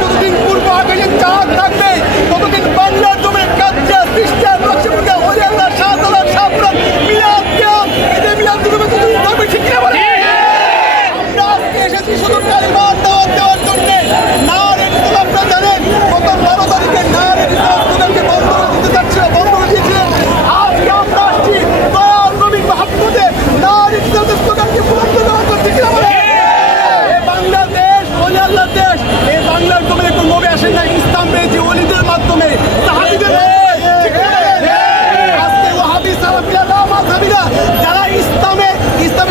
যতদিন পূর্ব আকাশে চাঁদ থাকবে ততদিন বাংলার জমির কাজা খ্রিস্টান নকশবন্দি ওলি আল্লাহ শাহজালাল শাহপুরান মিলাদ কিয়াম ঈদে মিলাদ দুর্গা যতদিন থাকবে ঠিক না বলে আমরা আজকে এসেছি শুধু কালিমার দাওয়াত দেওয়ার জন্য। নারে রিসালাত আপনারা জানেন গত 12 তারিখে নারে রিসালাত স্লোগানকে বন্ধ করে দিতে যাচ্ছিল, বন্ধ করে দিয়েছিলেন। আজকে আমরা আসছি দয়াল নবী মাহমুদে নারে রিসালাত স্লোগানকে বন্ধ করার জন্য ঠিক না বলে বাংলাদেশ ওলি আল্লাহর দেশ। এই বাংলার জমিনে কোন নবী আসেন না, ইসলাম পেয়েছি ওলিদের মাধ্যমে, সাহাবীদের মাধ্যমে। আজকে ওয়াহাবি সালাফিরা মাযহাবিরা যারা ইসলামের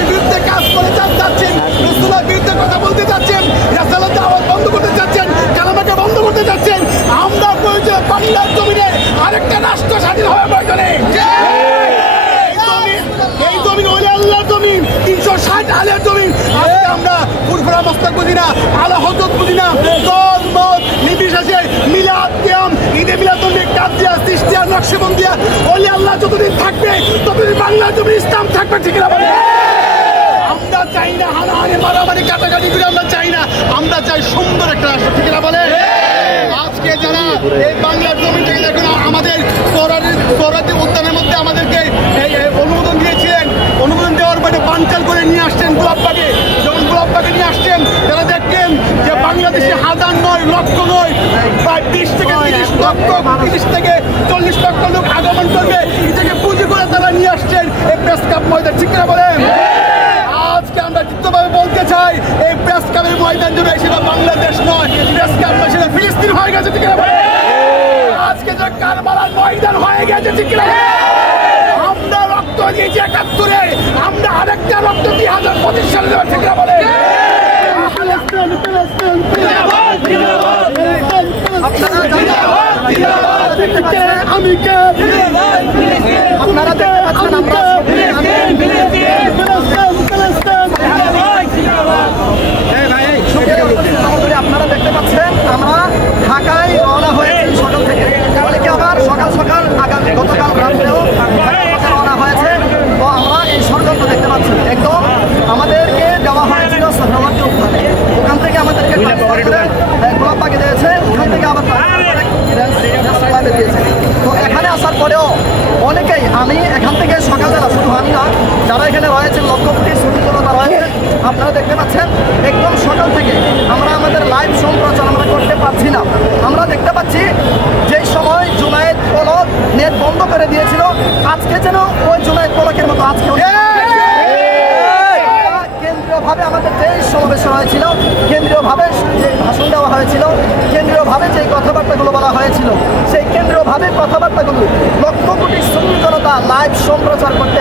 বিরুদ্ধে কাজ করে যাচ্ছেন, রাসূলের বিরুদ্ধে কথা বলতে যাচ্ছেন, রাসূলের দাওয়াত বন্ধ করতে যাচ্ছেন, কালামাকে বন্ধ করতে যাচ্ছেন, আমরা প্রয়োজন বাংলার জমিনে আরেকটা রাষ্ট্র স্বাধীন হওয়ার প্রয়োজনে। এই জমিন ওলি আল্লাহর জমিন, 360 আলের জমিন। আজকে আমরা ফুরফুরা মস্তক বুঝি না, আলা হযরত বুঝি না, দল মত নির্বিশেষে মিলাদ কিয়াম ঈদে মিলাদ কাজা খ্রিস্টান নকশবন্দিয়া ওলি আল্লাহ যতদিন থাকবে ততদিন বাংলার জমিন ইসলাম থাকবে ঠিক না বলে আমরা চাই না হানাহানি মারামারি কাটাকাটি করে আমরা চাই না, আমরা চাই সুন্দর একটা রাষ্ট্র ঠিক না বলে। আজকে যারা এই বাংলার জমিটাকে দেখুন আমাদের সরাজি উদ্যানের মধ্যে আমাদেরকে এই অনুমোদন দিয়েছিলেন, অনুমোদন দেওয়ার পরে বানচাল করে নিয়ে আসছেন গোলাপবাগে। যখন গোলাপবাগে নিয়ে আসছেন তারা দেখলেন যে বাংলাদেশে হাজার নয় লক্ষ নয় প্রায় 20 থেকে 30 লক্ষ 30 থেকে 40 লক্ষ লোক আগমন করবে, এটাকে পুঁজি করে তারা নিয়ে আসছেন এই প্রেস ক্লাব ময়দান ঠিক না বলেন। আজকে আমরা যুক্তভাবে বলতে চাই এই প্রেস ক্লাবের ময়দান জন্য সেটা বাংলাদেশ নয়, প্রেস ক্লাব নয়, সেটা ফিলিস্তিন হয়ে গেছে ঠিক না বলেন। আজকে যে কারবালার ময়দান হয়ে গেছে ঠিক না, আমরা রক্ত দিয়েছি 71-এ, আমরা আরেকটা রক্ত 2025 সালে দেবো ঠিক না বলেন। আমি কে আপনারা দেখতে পাচ্ছেন আমরা আপনারা দেখতে পাচ্ছেন আমরা ঢাকায় রওনা হয়েছি সকাল থেকে, অনেকে আবার সকাল সকাল গতকাল রাত্রেও রওনা হয়েছে। তো আমরা এই সরকার দেখতে পাচ্ছেন একদম আমাদেরকে দেওয়া হয়েছিল সরকারকে উঠানে, ওখান থেকে আমাদেরকে গোলাপবাগে দিয়েছে, ওখান থেকে আবার দিয়েছে। তো এখানে আসার পরেও অনেকেই আমি এখান থেকে সকালবেলা শুধু আমি না যারা এখানে রয়েছেন লক্ষ কোটি শ্রমিকতা রয়েছে আপনারা দেখতে পাচ্ছেন একদম সকাল থেকে আমরা আমাদের লাইভ সম্প্রচার আমরা করতে পারছি না। আমরা দেখতে পাচ্ছি যে সময় জুনায়েদ পলক নেট বন্ধ করে দিয়েছিল, আজকে যেন ওই জুনায়েদ পলকের মতো আজকে কেন্দ্রীয়ভাবে আমাদের যে সমাবেশ হয়েছিল, কেন্দ্রীয়ভাবে যে ভাষণ দেওয়া হয়েছিল, কেন্দ্রীয়ভাবে যে কথাবার্তাগুলো বলা হয়েছিল, সেই কেন্দ্রীয়ভাবে কথাবার্তাগুলো লক্ষ কোটি শ্রমিক জনতা লাইভ সম্প্রচার করতে